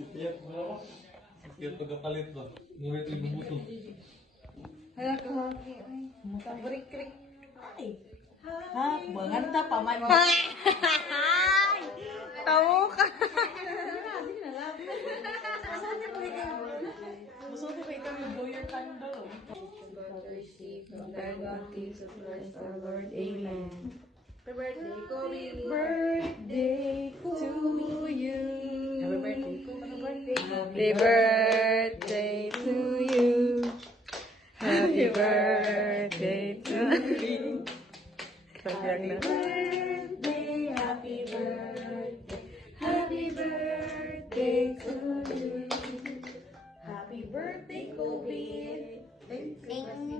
Sipiyat mo. Sipiyat pagkapalit ba? Ngunit yung buto. Hala ka haki. Kabrik-krik. Ha, banganta pa man. Tawo ka. Masabi pa ikaw yung blow your candle. Lord, amen. Happy birthday, Kobe. Birthday to you. Happy birthday to you. Happy birthday to you. Happy birthday, happy birthday, happy birthday to you. Happy birthday, Kobe. Thank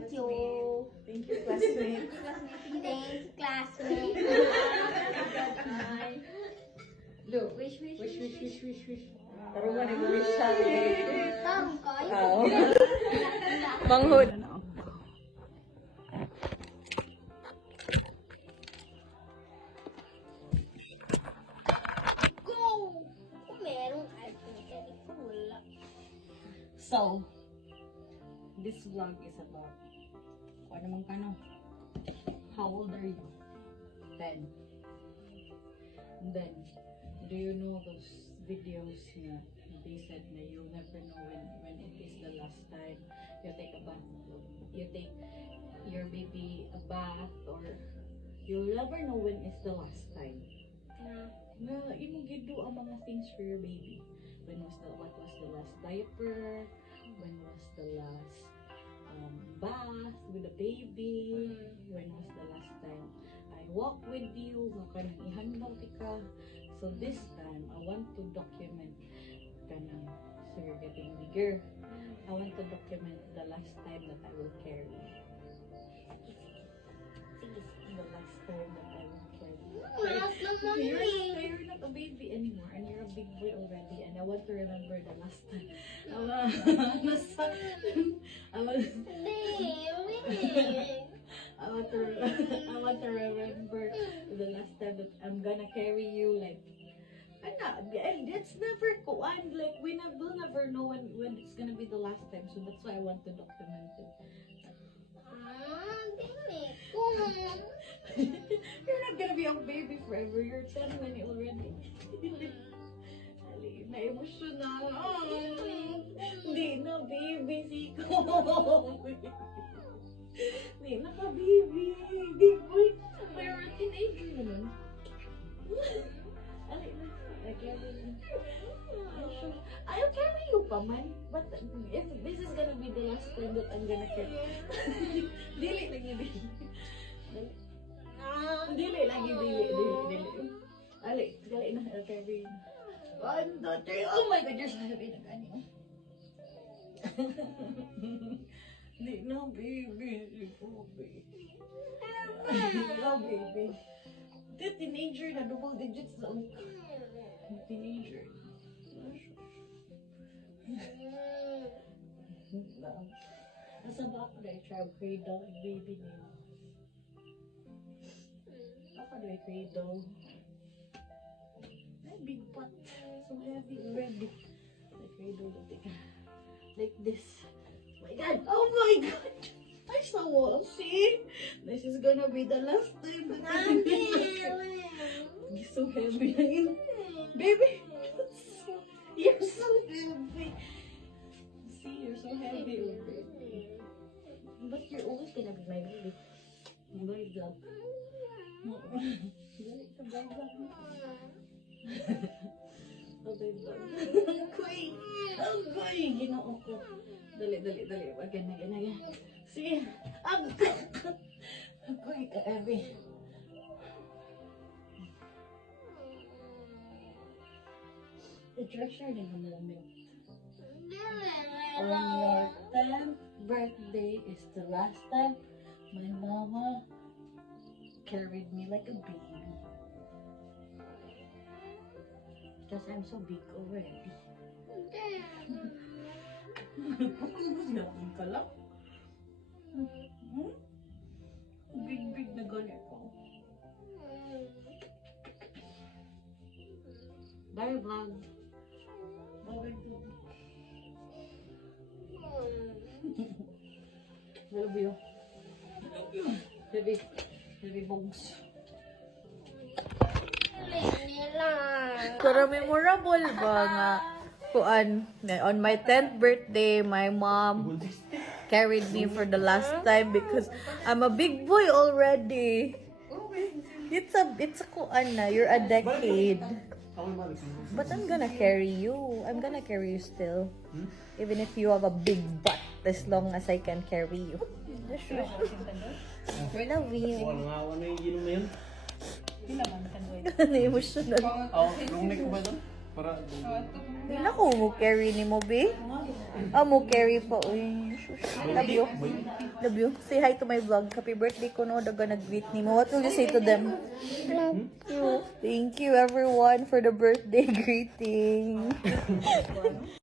you. Thank you, classmates. Thanks, classmate. Look, wish. Taruhan yung wish siya. Tarong kayo. Oo. Manghod. Go! Kung merong iPhone, kasi ko wala. So, this vlog is about kung ano ka no? How old are you? 10. And then, do you know those videos na they said na you'll never know when it is the last time you take a bath, you take your baby a bath, or you'll never know when is the last time na imong gido ang mga things for your baby. What was the last diaper? When was the last bath with the baby? When was the last time I walked with you? Kanang ihandog ka. So this time, I want to document kanang, so you're getting bigger. I want to document the last time that I will carry. The last time that I will carry. Wala naman eh. You're not a baby anymore, and you're a big boy already. And I want to remember the last time. I want to remember the last time that I'm gonna carry you, like, and it's never kuan, like we'll never know when it's gonna be the last time. So that's why I want to document it. Dili ko. You're not gonna be a baby forever. You're 10 when you already. Ali, na-emotional. Hindi na baby si ko. Hindi na ka baby. Big boy. Pero teenager naman. Ali, I'll carry you pa man. But if this is gonna be the last time that I'm gonna carry. Dili lagi dili. Dili lagi dili. Ali, gali na I'll carry you. 1, 2, 3. Oh my God, you're so heavy na gani. Di na baby. Oh baby. Oh baby. The teenager na double digits na. Teenager. Nasa ba ako na i-travel cradle ang baby niya? Ako na i-cradle. Ay, big pot. So heavy already. I-cradle na tika. Like this. Oh my God! Oh my God! I saw wall. See? This is gonna be the last time that I'm You're so heavy na yun. Baby! You're so heavy. See, you're so heavy already. But you're always gonna be my baby. Boy vlog. Dali ka boy vlog. Boy vlog. Agoy! Agoy! Ginoo ko. Dali. Wag yan. See? Agoy ka, Abby. I-treasure din ang malamig. On your 10th birthday is the last time my mama carried me like a baby. Because I'm so big already. Yakin ka lang. Big na ganito. Bye vlog. Bye. love you. Baby Bogs. Pero memorable ba nga kuan on my 10th birthday my mom carried me for the last time because I'm a big boy already. It's a kuan na, you're a decade. But I'm gonna carry you. I'm gonna carry you still. Even if you have a big butt, as long as I can carry you. We love you. Ano yung ginom na yun? Na-emotional. Long neck ba ito? Para... Hindi na ko mo carry ni mo, be. Mo carry pa. Uy, shush. Love you. Love you. Say hi to my vlog. Happy birthday ko no. Daga nag-greet ni mo. What will you say to them? Thank you everyone for the birthday greeting.